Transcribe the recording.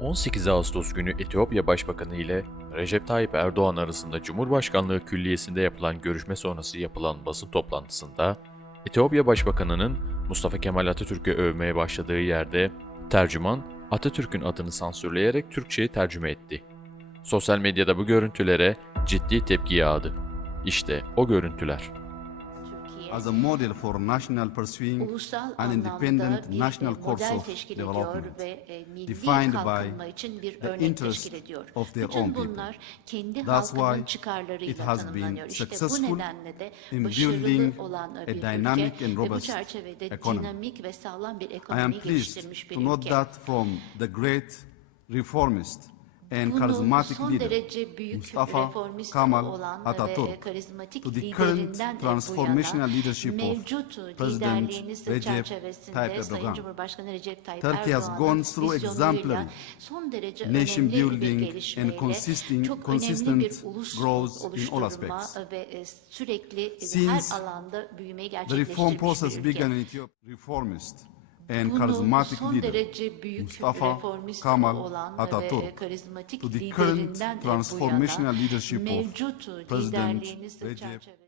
18 Ağustos günü Etiyopya Başbakanı ile Recep Tayyip Erdoğan arasında Cumhurbaşkanlığı Külliyesi'nde yapılan görüşme sonrası yapılan basın toplantısında Etiyopya Başbakanı'nın Mustafa Kemal Atatürk'ü övmeye başladığı yerde tercüman Atatürk'ün adını sansürleyerek Türkçe'ye tercüme etti. Sosyal medyada bu görüntülere ciddi tepki yağdı. İşte o görüntüler. As a model for national pursuing an independent national course of development ve e, defined by the örnek interest teşkil ediyor. of their own people. That's why it has been successful in building a dynamic and robust economy. I am pleased to note that from the great reformist and Bunu charismatic son leader derece büyük Mustafa Kemal olan ve Atatürk karizmatik to the current transformational leadership of President Recep Tayyip Tayyip Turkey has gone through exemplary nation building and consistent ulus growth in all aspects. e, Since The reform process began in Ethiopia. Reformist Bunu son leader derece büyük Mustafa reformist Kemal olan ve Atatürk. karizmatik to the current transformational leadership of President Recep